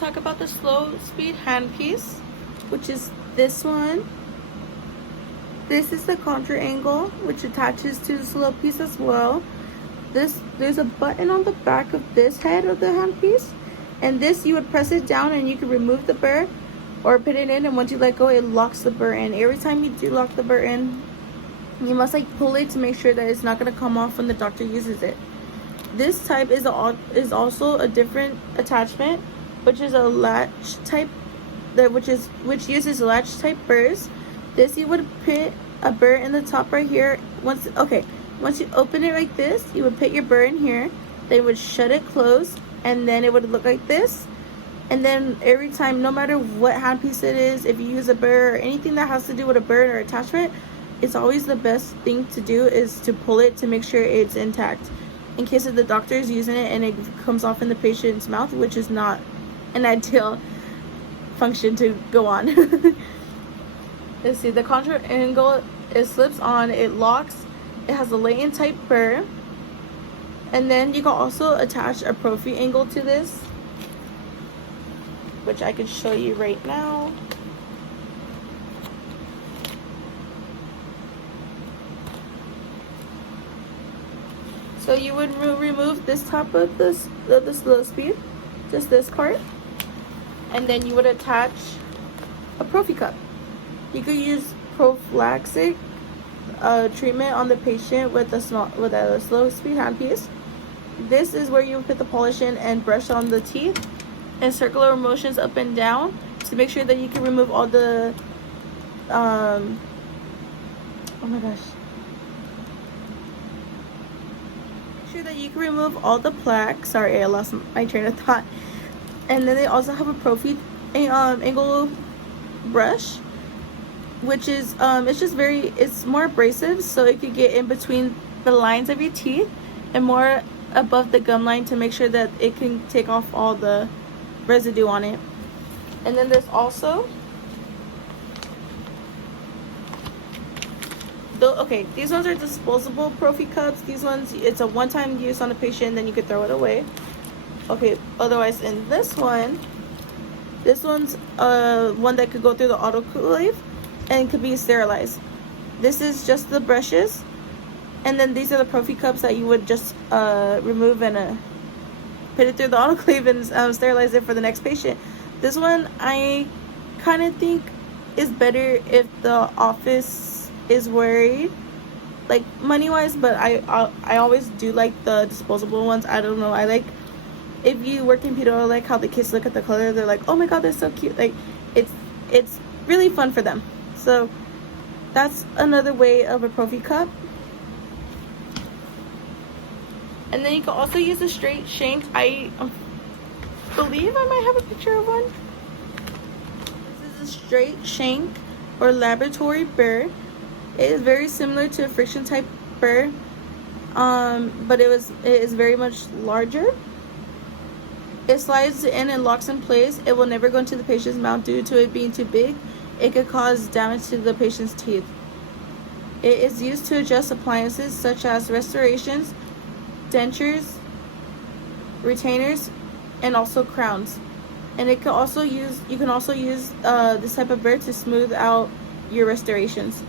talk about the slow speed handpiece, which is this one. This is the contour angle, which attaches to the slow piece as well. There's a button on the back of this head of the handpiece, and this you would press it down and you can remove the burr or put it in, and once you let go it locks the burr in. Every time you do lock the burr in, you must like pull it to make sure that it's not going to come off when the doctor uses it. This type is also a different attachment, which is a latch type, which uses latch type burrs. This you would put a burr in the top right here. Once you open it like this, you would put your burr in here. They would shut it closed, and then it would look like this. And then every time, no matter what handpiece it is, if you use a burr or anything that has to do with a burr or attachment, it's always the best thing to do is to pull it to make sure it's intact, in case if the doctor is using it and it comes off in the patient's mouth, which is not an ideal function to go on. Let's see, the contour angle, it slips on, it locks, it has a latent type burr, and then you can also attach a prophy angle to this, which I can show you right now. So you would remove this top of the slow speed, just this part, and then you would attach a prophy cup. You could use prophylactic treatment on the patient with a slow speed handpiece. This is where you put the polish in and brush on the teeth and circular motions up and down to make sure that you can remove all the oh my gosh. Make sure that you can remove all the plaque. Sorry, I lost my train of thought. And then they also have a prophy angle brush, which is it's more abrasive, so it could get in between the lines of your teeth and more above the gum line to make sure that it can take off all the residue on it. And then there's also these ones are disposable prophy cups. These ones, it's a one-time use on a patient, then you could throw it away. Okay, otherwise in this one's one that could go through the autoclave and could be sterilized. This is just the brushes, and then these are the prophy cups that you would just remove and put it through the autoclave and sterilize it for the next patient. This one I kind of think is better if the office is worried, like money-wise, but I always do like the disposable ones. I don't know, I like, if you work in pedo, I like how the kids look at the color, they're like, oh my god, they're so cute. Like it's really fun for them. So that's another way of a prophy cup. And then you can also use a straight shank. I believe I might have a picture of one. This is a straight shank or laboratory burr. It is very similar to a friction type burr, but it is very much larger. It slides in and locks in place. It will never go into the patient's mouth due to it being too big. It could cause damage to the patient's teeth. It is used to adjust appliances such as restorations, dentures, retainers, and also crowns. And you can also use this type of burr to smooth out your restorations.